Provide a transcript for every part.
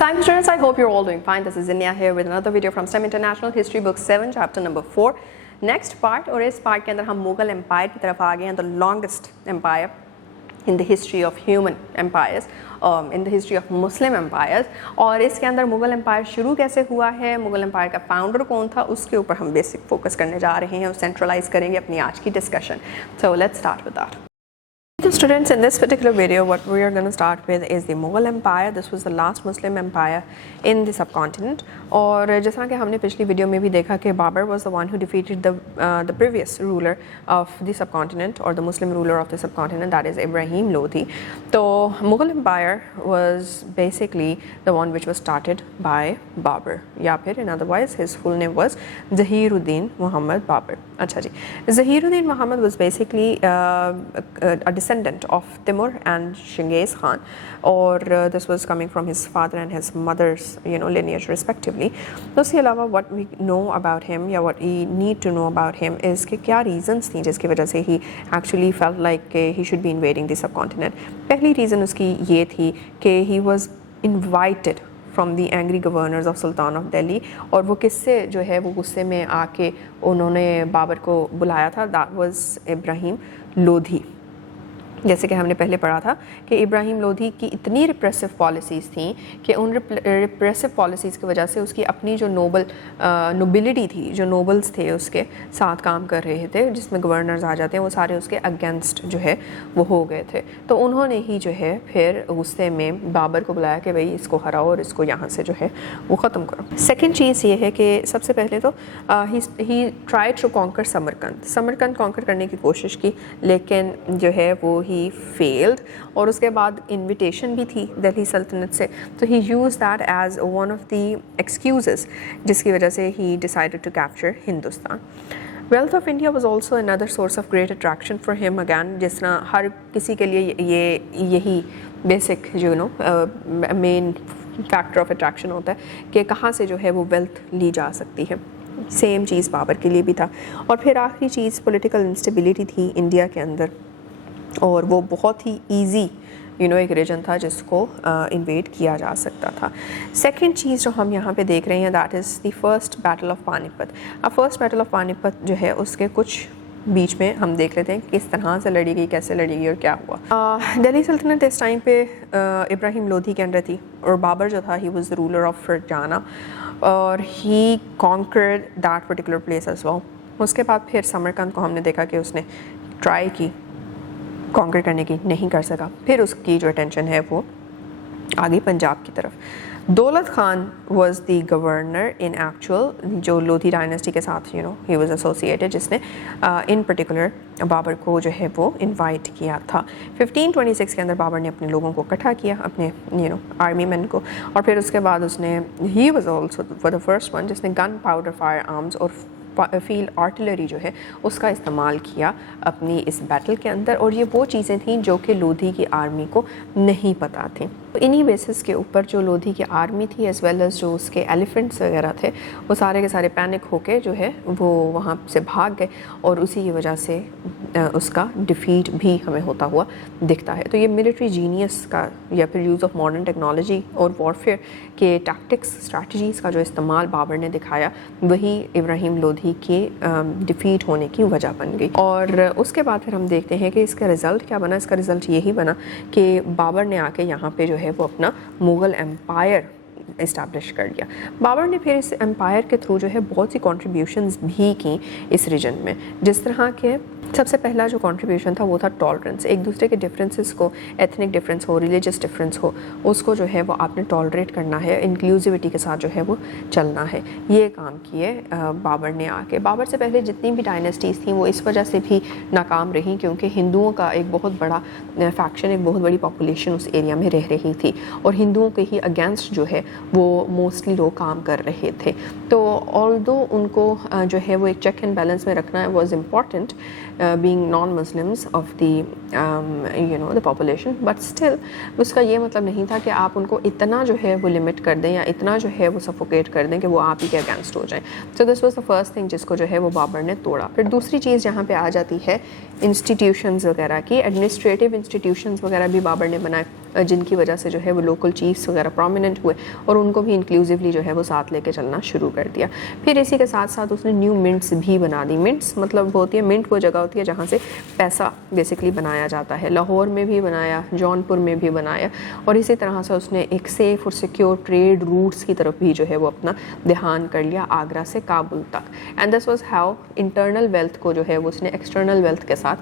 Assalamualaikum students, I hope you're all doing fine. This is Zinia here with another video from STEM International History Book 7 chapter number 4. Next part, और इस part के अंदर हम Mughal empire की तरफ आ गए हैं, the longest empire in the history of human empires, in the history of Muslim empires. और इसके अंदर मुगल एम्पायर शुरू कैसे हुआ है, मुगल एम्पायर का फाउंडर कौन था, उसके ऊपर हम बेसिक फोकस करने जा रहे हैं और सेंट्रलाइज करेंगे अपनी आज की discussion. So let's start with that. So students, in this particular video what we are going to start with is the Mughal Empire. This was the last Muslim empire in the subcontinent. और जैसा कि हमने पिछली video में भी देखा कि Babar was the one who defeated the previous ruler of the subcontinent or the Muslim ruler of the subcontinent, that is Ibrahim Lodhi. तो Mughal Empire was basically the one which was started by Babur, या फिर in otherwise his full name was Zahiruddin Muhammad Babur. अच्छा जी, Zahiruddin Muhammad was basically a descendant of Timur and Genghis Khan, or this was coming from his father and his mother's lineage respectively. तो उसके अलावा what we know about him या what we need to know about him is कि क्या reasons थी जिसकी वजह से he actually felt like he should be invading the subcontinent. पहली reason उसकी ये थी कि he was invited from the angry governors of Sultan of Delhi, और वो किससे जो है वो गुस्से में आके उन्होंने बाबर को बुलाया था, that was इब्राहिम लोधी. जैसे कि हमने पहले पढ़ा था कि इब्राहिम लोधी की इतनी रिप्रेसिव पॉलिसीज़ थी कि उन रिप्रेसिव पॉलिसीज़ की वजह से उसकी अपनी जो नोबिलिटी थी, जो नोबल्स थे उसके साथ काम कर रहे थे, जिसमें गवर्नर्स आ जाते हैं, वो सारे उसके अगेंस्ट जो है वो हो गए थे. तो उन्होंने ही जो है फिर गुस्से में बाबर को बुलाया कि भाई इसको हराओ और इसको यहाँ से जो है वो ख़त्म करो. सेकेंड चीज़ ये है कि सबसे पहले तो ही tried to conquer Samarkand conquer करने की कोशिश की, लेकिन जो है वो he failed. और उसके बाद इन्विटेशन भी थी दिल्ली सल्तनत से, तो he used that as one of the excuses जिसकी वजह से he decided to capture Hindustan. Wealth of India was also another source of great attraction for him again. जिस तरह हर किसी के लिए यही basic main factor of attraction होता है कि कहाँ से जो है वो wealth ली जा सकती है. सेम चीज़ बाबर के लिए भी था. और फिर आखिरी चीज़ पॉलिटिकल इंस्टेबिलिटी थी इंडिया के अंदर, और वो बहुत ही ईजी एक रीजन था जिसको इन्वेड किया जा सकता था. सेकंड चीज़ जो हम यहाँ पे देख रहे हैं that is the first battle of Panipat. First battle of Panipat जो है उसके कुछ बीच में हम देख लेते हैं किस तरह से लड़ी गई, कैसे लड़ी गई और क्या हुआ. दिल्ली सल्तनत इस टाइम पे इब्राहिम लोधी के अंडर थी, और बाबर जो था he was the ruler of Fergana, और he conquered that particular place as well. उसके बाद फिर समरकंद को हमने देखा कि उसने ट्राई की कॉन्कर करने की, नहीं कर सका. फिर उसकी जो अटेंशन है वो आगे पंजाब की तरफ. दौलत Khan was the governor in actual, जो लोधी डायनेस्टी के साथ ही वाज एसोसिएटेड, जिसने इन पर्टिकुलर बाबर को जो है वो इनवाइट किया था. 1526 के अंदर बाबर ने अपने लोगों को इकट्ठा किया, अपने आर्मी मैन को, और फिर उसके बाद उसने he was also for the first one जिसने गन पाउडर फायर आर्म्स और फील्ड आर्टिलरी जो है उसका इस्तेमाल किया अपनी इस बैटल के अंदर. और ये वो चीज़ें थीं जो कि लोधी की आर्मी को नहीं पता थी. तो इन्हीं बेसिस के ऊपर जो लोधी की आर्मी थी एज़ वेल एज़ जो उसके एलिफेंट्स वगैरह थे वो सारे के सारे पैनिक होके जो है वो वहाँ से भाग गए, और उसी की वजह से उसका डिफ़ीट भी हमें होता हुआ दिखता है. तो ये मिलिट्री जीनियस का या फिर यूज़ ऑफ मॉडर्न टेक्नोलॉजी और वॉरफेयर के टैक्टिक्स स्ट्रैटेजीज़ का जो इस्तेमाल बाबर ने दिखाया वही इब्राहिम लोधी के डिफ़ीट होने की वजह बन गई. और उसके बाद फिर हम देखते हैं कि इसका रिज़ल्ट क्या बना. इसका रिज़ल्ट यही बना कि बाबर ने आके यहाँ पे जो है वो अपना मुग़ल एम्पायर इस्टेब्लिश कर लिया. बाबर ने फिर इस एम्पायर के थ्रू जो है बहुत सी कॉन्ट्रीब्यूशंस भी की इस रीजन में. जिस तरह के सबसे पहला जो कंट्रीब्यूशन था वो था टॉलरेंस. एक दूसरे के डिफरेंसेस को, एथनिक डिफरेंस हो, रिलीजियस डिफरेंस हो, उसको जो है वो आपने टॉलरेट करना है, इंक्लूसिविटी के साथ जो है वो चलना है. ये काम किए बाबर ने आके. बाबर से पहले जितनी भी डायनेस्टीज़ थी वो इस वजह से भी नाकाम रही क्योंकि हिंदुओं का एक बहुत बड़ा फैक्शन, एक बहुत बड़ी पॉपुलेशन उस एरिया में रह रही थी, और हिंदुओं के ही अगेंस्ट जो है वो मोस्टली लोग काम कर रहे थे. तो ऑल्दो उनको जो है वो एक चेक एंड बैलेंस में रखना was important, being non-Muslims of the population, but still उसका ये मतलब नहीं था कि आप उनको इतना जो है वो लिमिट कर दें या इतना जो है वो सफोकेट कर दें कि वो आप ही के अगेंस्ट हो जाएं. So this was the first thing जिसको जो है वो बाबर ने तोड़ा. फिर दूसरी चीज़ जहाँ पे आ जाती है इंस्टीट्यूशंस वगैरह की, एडमिनिस्ट्रेटिव इंस्टीट्यूशंस वगैरह भी बाबर ने बनाए. जिनकी वजह से जो है वो लोकल चीफ्स वगैरह प्रोमिनेंट हुए और उनको भी इंक्लूसिवली जो है वो साथ लेके चलना शुरू कर दिया। फिर इसी के साथ साथ उसने न्यू मिंट्स भी बना दी। मिंट्स मतलब होती है, मिंट वो जगह होती है जहाँ से पैसा बेसिकली बनाया जाता है। लाहौर में भी बनाया, जौनपुर में भी बनाया, और इसी तरह से उसने एक सेफ़ और सिक्योर ट्रेड रूट्स की तरफ भी जो है वो अपना ध्यान कर लिया, आगरा से काबुल तक। And this was how internal wealth को जो है वो उसने एक्सटर्नल वेल्थ के साथ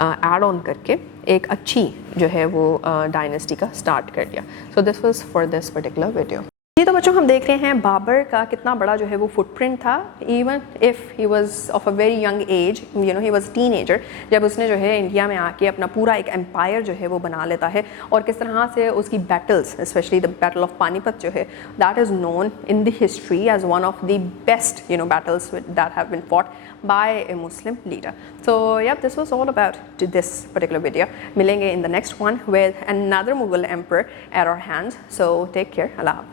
ऐड ऑन करके एक अच्छी जो है वो डायनेस्टी का स्टार्ट कर दिया। So this was for this particular video. ये तो बच्चों हम देख रहे हैं बाबर का कितना बड़ा जो है वो फुटप्रिंट था। Even if he was of a very young age, you know he was teenager, जब उसने जो है इंडिया में आके अपना पूरा एक एम्पायर जो है वो बना लेता है, और किस तरह से उसकी battles, specially the battle of Panipat जो है, that is known in the history as one of the best battles that have been fought by a Muslim leader. So yeah, this was all about this particular video. मिलेंगे in the next one with another Mughal emperor at our hands. So take care. Allah Hafiz.